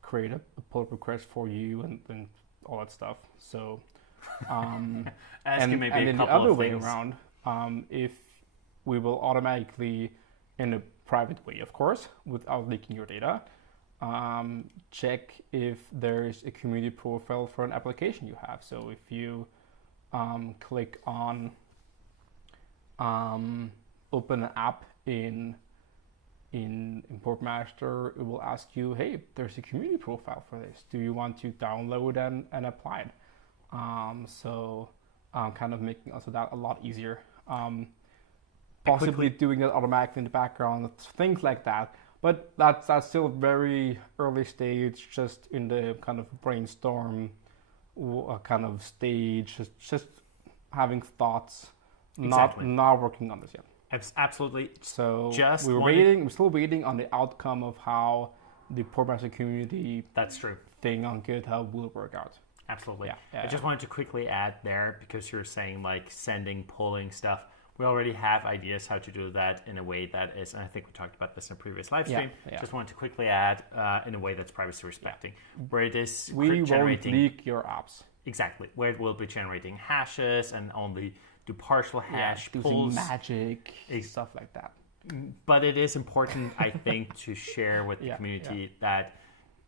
create a pull request for you and all that stuff. So, and in the other way around, if we will automatically, in a private way, of course, without leaking your data, check if there's a community profile for an application you have. So if you click on open an app in Portmaster, it will ask you, hey, there's a community profile for this. Do you want to download and apply it? So kind of making also that a lot easier. Possibly doing it automatically in the background, things like that. But that's still very early stage, just in the kind of brainstorm kind of stage, just having thoughts, Exactly. not working on this yet. Absolutely. So Just we're still waiting on the outcome of how the Portmaster community That's true. thing on GitHub will work out. Absolutely. Yeah. I just wanted to quickly add there, because you're saying like sending, polling stuff. We already have ideas how to do that in a way that is, and I think we talked about this in a previous live stream. Yeah. Just wanted to quickly add in a way that's privacy respecting, where it is We generating won't leak your apps. exactly where it will be generating hashes and only do partial hash using pulls. magic, stuff like that. But it is important, I think, to share with the community that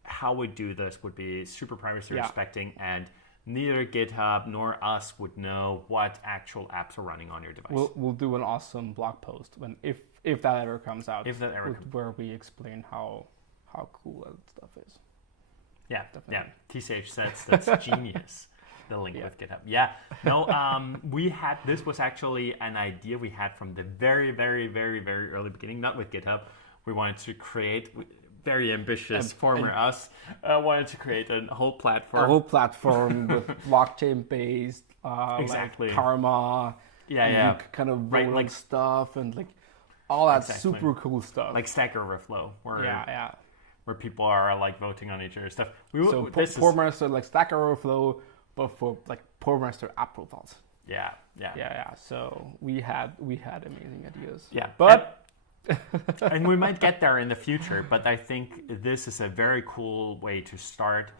how we do this would be super privacy respecting, and neither GitHub nor us would know what actual apps are running on your device. We'll do an awesome blog post if that ever comes out. If that ever where we explain how cool that stuff is. Yeah, Definitely. yeah. TCH says that's genius. The link with GitHub. Yeah. No, this was actually an idea we had from the very, very, very, very early beginning, not with GitHub. We wanted to create, very ambitious us, wanted to create a whole platform. A whole platform with blockchain-based, exactly. like Karma, kind of rolling stuff, and like all that super cool stuff. Like Stack Overflow, where people are like voting on each other's stuff. Portmaster, like Stack Overflow, but for like Portmaster app profiles. Yeah. So we had amazing ideas. Yeah, but and we might get there in the future. But I think this is a very cool way to start.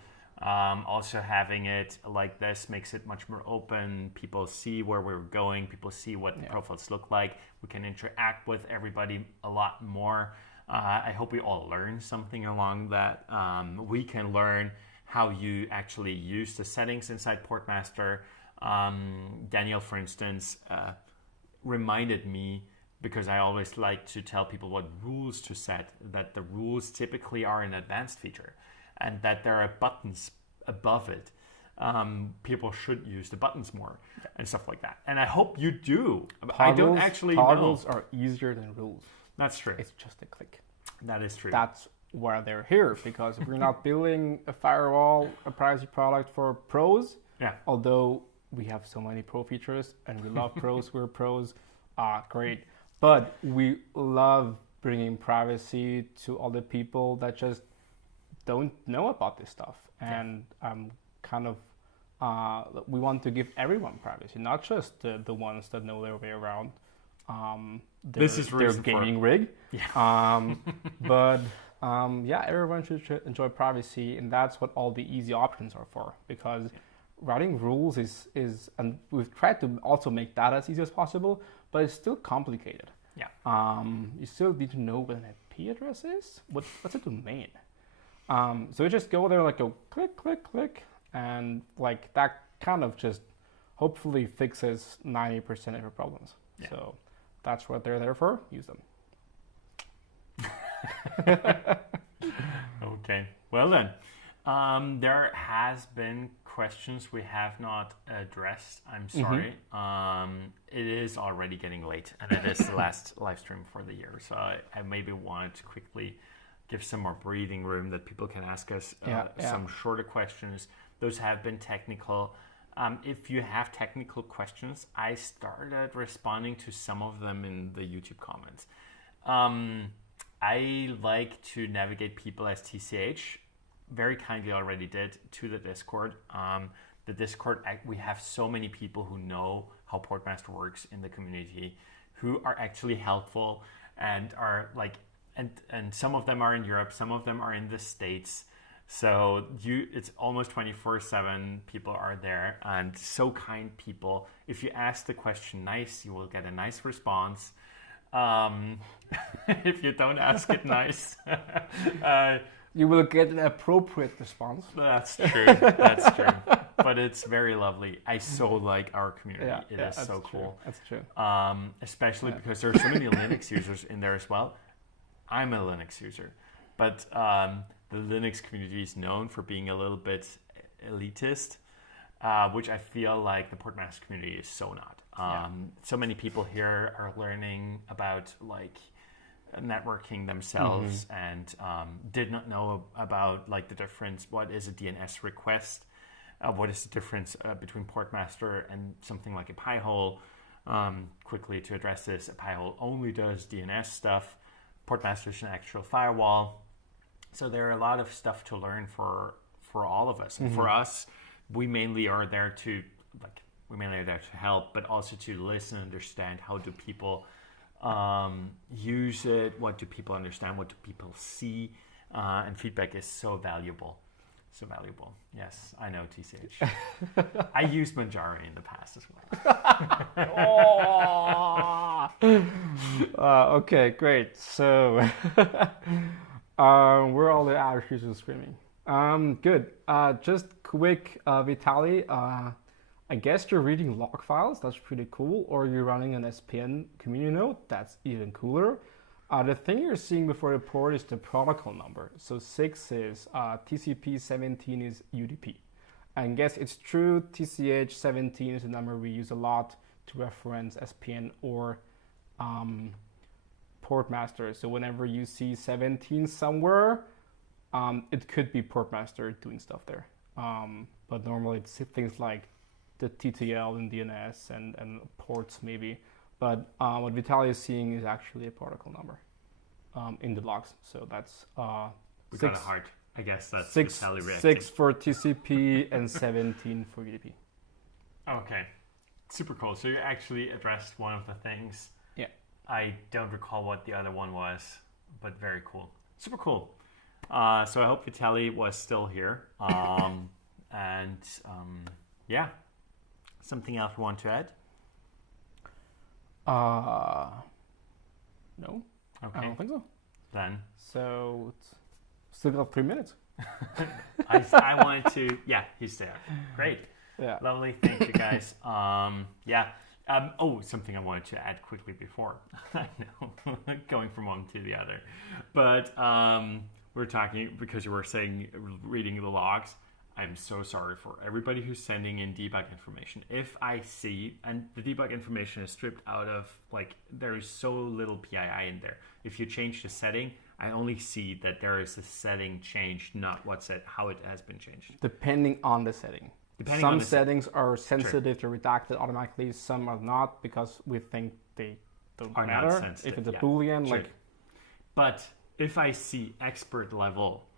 Also, having it like this makes it much more open. People see where we're going. People see what the profiles look like. We can interact with everybody a lot more. I hope we all learn something along that. We can learn how you actually use the settings inside Portmaster. Daniel, for instance, reminded me, because I always like to tell people what rules to set, that the rules typically are an advanced feature and that there are buttons above it. People should use the buttons more and stuff like that. And I hope you do. I don't actually know. Toggles are easier than rules. That's true. It's just a click. That is true. That's why they're here, because we're not building a firewall, a privacy product for pros. Yeah. Although we have so many pro features and we love pros, we're pros. Great. But we love bringing privacy to all the people that just don't know about this stuff. And we want to give everyone privacy, not just the ones that know their way around. This is their gaming rig. Yeah. But everyone should enjoy privacy, and that's what all the easy options are for. Because writing rules is, and we've tried to also make that as easy as possible, but it's still complicated. Yeah. You still need to know what an IP address is. What's a domain? So you just go there, like go click, click, click, and like that kind of just hopefully fixes 90% of your problems. Yeah. So that's what they're there for. Use them. Okay. Well then, there has been questions we have not addressed. I'm sorry. It is already getting late, and it is the last live stream for the year. So I maybe wanted to quickly give some more breathing room that people can ask us some shorter questions. Those have been technical. If you have technical questions, I started responding to some of them in the YouTube comments. I like to navigate people as TCH. Very kindly already did to the Discord. The Discord, we have so many people who know how Portmaster works in the community, who are actually helpful and are like, and some of them are in Europe, some of them are in the States. So it's almost 24/7. People are there, and so kind people. If you ask the question nice, you will get a nice response. If you don't ask it nice, you will get an appropriate response. That's true. That's true. But it's very lovely. I so like our community. It is so cool. That's true. Especially because there are so many Linux users in there as well. I'm a Linux user, but the Linux community is known for being a little bit elitist, which I feel like the Portmaster community is so not. So many people here are learning about like networking themselves and did not know about like the difference. What is a DNS request? What is the difference between Portmaster and something like a Pi-hole? Quickly to address this, a Pi-hole only does DNS stuff. Portmaster is an actual firewall. So there are a lot of stuff to learn for all of us. And for us, we mainly are there to help, but also to listen, understand how do people use it, what do people understand, what do people see, and feedback is so valuable. So valuable. Yes, I know, TCH. I used Manjaro in the past as well. Okay, great. So, where are all the Irish users screaming? Good. Just quick, Vitaly. I guess you're reading log files. That's pretty cool. Or you're running an SPN community node. That's even cooler. The thing you're seeing before the port is the protocol number. So 6 is TCP, 17 is UDP. And guess it's true, TCH 17 is a number we use a lot to reference SPN or Portmaster. So whenever you see 17 somewhere, it could be Portmaster doing stuff there. But normally it's things like the TTL and DNS and ports maybe. But what Vitaly is seeing is actually a protocol number in the logs. So that's we got a heart. I guess that's 6 for TCP and 17 for UDP. Okay, super cool. So you actually addressed one of the things. Yeah. I don't recall what the other one was, but very cool. Super cool. So I hope Vitaly was still here. Yeah. Something else you want to add? No. Okay. I don't think so. Then. So, still got 3 minutes. I wanted to. Yeah, he's there. Great. Yeah. Lovely. Thank you, guys. Something I wanted to add quickly before. I know, going from one to the other, but we're talking because you were saying reading the logs. I'm so sorry for everybody who's sending in debug information. If I see, and the debug information is stripped out of, like, there is so little PII in there. If you change the setting, I only see that there is a setting changed, not how it has been changed. Depending on the setting. Some settings are sensitive to redacted automatically, some are not, because we think they don't matter. Not sensitive, if it's a Boolean, like... But if I see expert level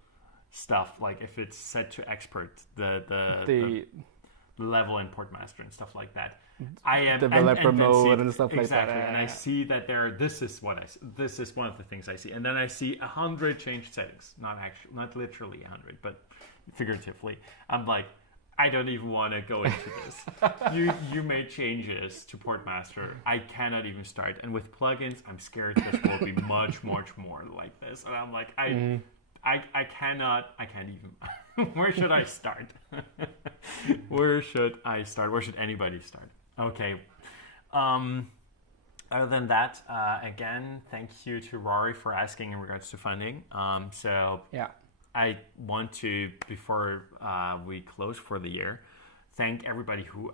stuff, like if it's set to expert, the level in Portmaster and stuff like that, I am developer mode and stuff like that. Exactly, and I see that this is one of the things I see, and then I see 100 changed settings, not literally 100, but figuratively. I'm like, I don't even want to go into this. You made changes to Portmaster. I cannot even start, and with plugins, I'm scared this will be much more like this, and I'm like, I can't even. Where should I start? Where should I start? Where should anybody start? Okay. Other than that, again, thank you to Rory for asking in regards to funding. Yeah. I want to, before we close for the year, thank everybody who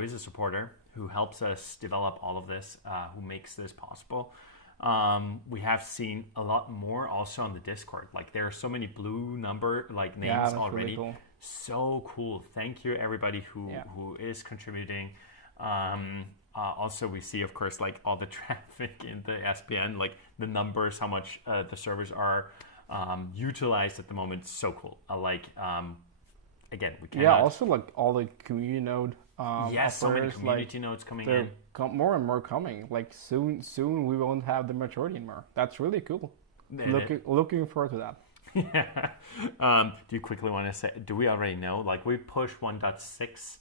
is a supporter, who helps us develop all of this, who makes this possible. We have seen a lot more also on the Discord. Like, there are so many blue number names already. Really cool. So cool. Thank you everybody who is contributing. Also, we see, of course, like all the traffic in the SPN, like the numbers, how much the servers are utilized at the moment. So cool. Again, we cannot... Yeah, also like all the community node so many community nodes coming in. More and more coming. Like soon we won't have the majority anymore. That's really cool. Looking forward to that. Yeah. Do you quickly want to say, do we already know? Like, we pushed 1.6,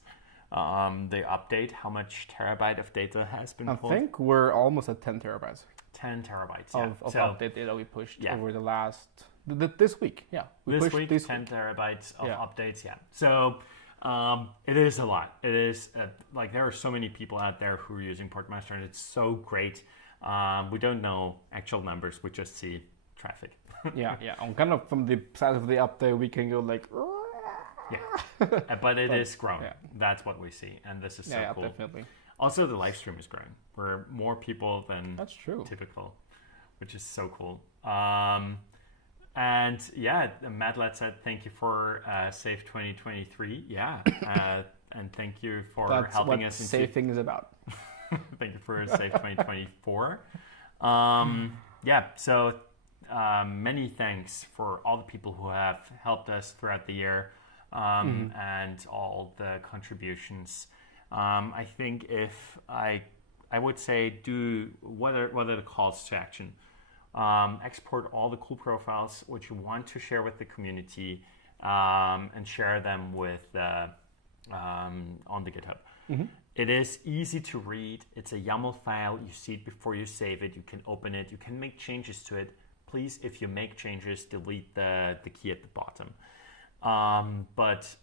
the update, how much terabyte of data has been pulled? I think we're almost at 10 terabytes. 10 terabytes, of update data we pushed over the last This week, yeah. This week, 10 terabytes of updates, yeah. So it is a lot. It is, like, there are so many people out there who are using Portmaster, and it's so great. We don't know actual numbers, we just see traffic. yeah. And kind of from the size of the update, we can go like... Yeah, but it is growing. Yeah. That's what we see, and this is so cool. Yeah, definitely. Also, the live stream is growing. We're more people than That's true. Typical, which is so cool. And yeah, Madlat said, thank you for Safe 2023. Yeah, and thank you for helping us. That's what Safe thing is about. Thank you for Safe 2024. Yeah, so many thanks for all the people who have helped us throughout the year and all the contributions. I think if I would say do what are the calls to action? Export all the cool profiles which you want to share with the community and share them with on the GitHub. It is easy to read. It's a YAML file. You see it before you save it. You can open it. You can make changes to it. Please, if you make changes, delete the key at the bottom. But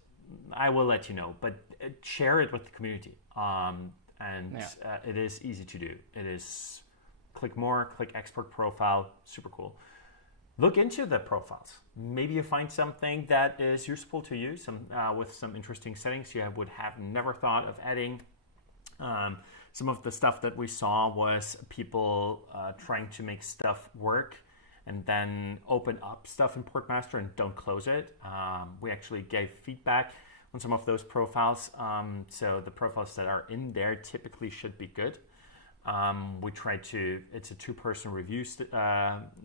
I will let you know. But share it with the community. It is easy to do. It is click more, click export profile, super cool. Look into the profiles. Maybe you find something that is useful to you, with some interesting settings you would have never thought of adding. Some of the stuff that we saw was people trying to make stuff work and then open up stuff in Portmaster and don't close it. We actually gave feedback on some of those profiles. So the profiles that are in there typically should be good. We try to, it's a two-person review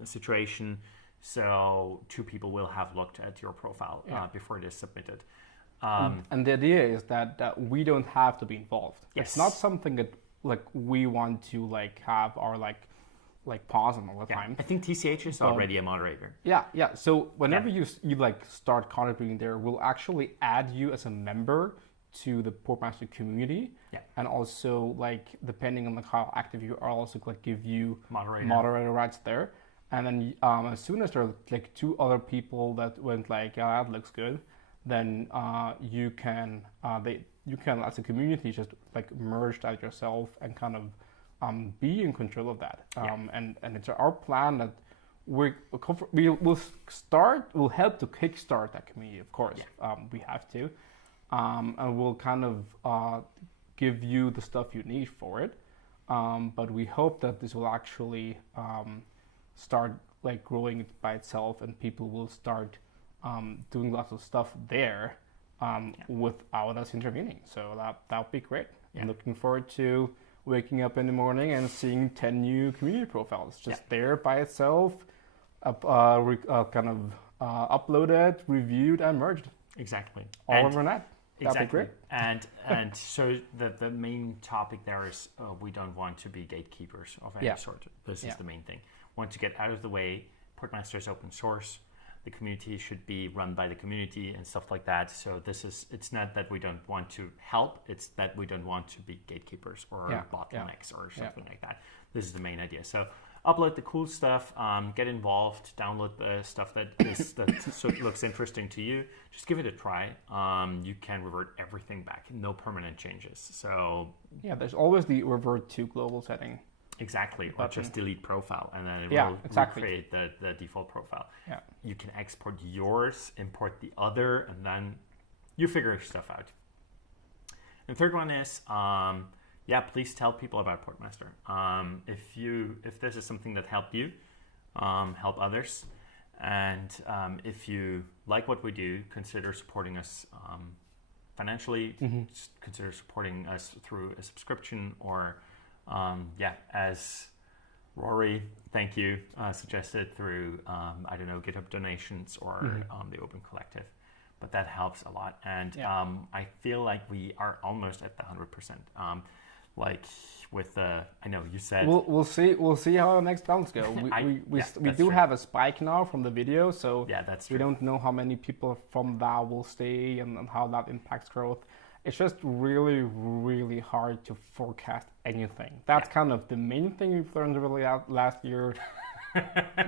situation, so two people will have looked at your profile before it is submitted. And the idea is that we don't have to be involved. Yes. It's not something that like we want to like have our like pause on all the time. I think TCH is already a moderator. Yeah. So whenever you like start contributing there, we'll actually add you as a member to the Portmaster community, and also like depending on like how active you are, also like give you moderator rights there. And then as soon as there are like two other people that went like, yeah, that looks good, then you can as a community just like merge that yourself and kind of be in control of that. And it's our plan that we'll help to kickstart that community, of course. We have to. And we'll kind of give you the stuff you need for it. But we hope that this will actually start like growing by itself, and people will start doing lots of stuff there without us intervening. So that would be great. I'm looking forward to waking up in the morning and seeing 10 new community profiles just there by itself, kind of uploaded, reviewed, and merged. Exactly. All over that. Exactly. That'd be great. And so the main topic there is we don't want to be gatekeepers of any sort. This is the main thing. Want to get out of the way. Portmaster is open source. The community should be run by the community and stuff like that. So it's not that we don't want to help. It's that we don't want to be gatekeepers or bottlenecks or something like that. This is the main idea. So upload the cool stuff, get involved, download the stuff that looks interesting to you. Just give it a try. You can revert everything back, no permanent changes. So there's always the revert to global setting. Exactly, or just delete profile, and then it will recreate the default profile. You can export yours, import the other, and then you figure your stuff out. And the third one is please tell people about Portmaster. If this is something that helped you, help others, and if you like what we do, consider supporting us financially. Consider supporting us through a subscription, or as Rory, thank you, suggested through GitHub donations or the Open Collective. But that helps a lot, and I feel like we are almost at the 100%. Like with I know you said we'll see how the next rounds go. We do have a spike now from the video, so that's true. We don't know how many people from that will stay and how that impacts growth. It's just really, really hard to forecast anything. That's kind of the main thing we've learned really last year.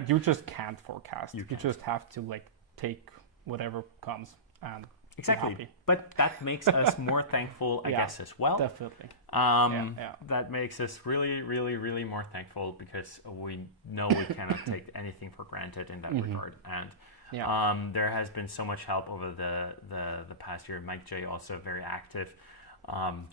you just can't forecast. You You just have to like take whatever comes and Exactly. be happy. But that makes us more thankful, I Yeah, guess, as well. Definitely. That makes us really, really, really more thankful because we know we cannot take anything for granted in that regard. And there has been so much help over the past year. Mike J also very active.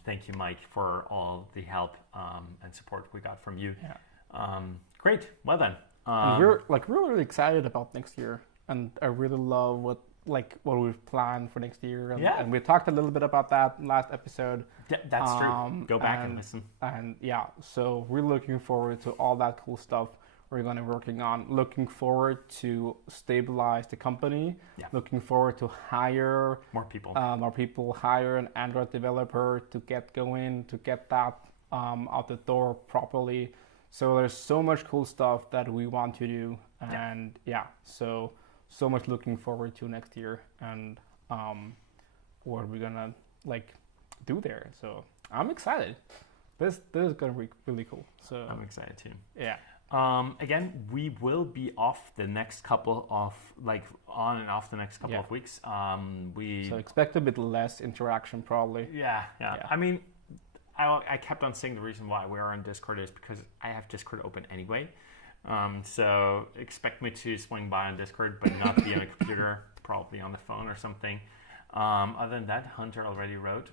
Thank you, Mike, for all the help and support we got from you. Yeah. Great. Well then. And we're really excited about next year, and I really love what we've planned for next year. And we talked a little bit about that last episode. That's true. Go back and listen. And so we're looking forward to all that cool stuff we're going to be working on. Looking forward to stabilize the company. Yeah. Looking forward to hire more people. Hire an Android developer to get going, to get that out the door properly. So there's so much cool stuff that we want to do, and so much looking forward to next year and what we're gonna do there. So I'm excited. This is gonna be really cool. So I'm excited too. Yeah. Again, we will be off the next couple of on and off the next couple of weeks. So expect a bit less interaction probably. Yeah. I mean, I kept on saying the reason why we are on Discord is because I have Discord open anyway. So expect me to swing by on Discord, but not be on a computer, probably on the phone or something. Other than that, Hunter already wrote,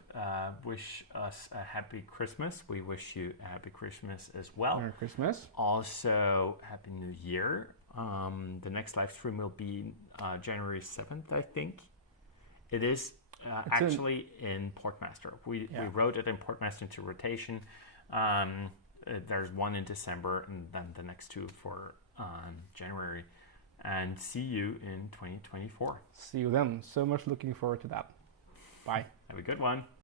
wish us a happy Christmas. We wish you a happy Christmas as well. Merry Christmas. Also, Happy New Year. The next live stream will be January 7th, I think. It is actually in Portmaster. We wrote it in Portmaster into rotation. There's one in December and then the next two for January. And see you in 2024. See you then. So much looking forward to that. Bye. Have a good one.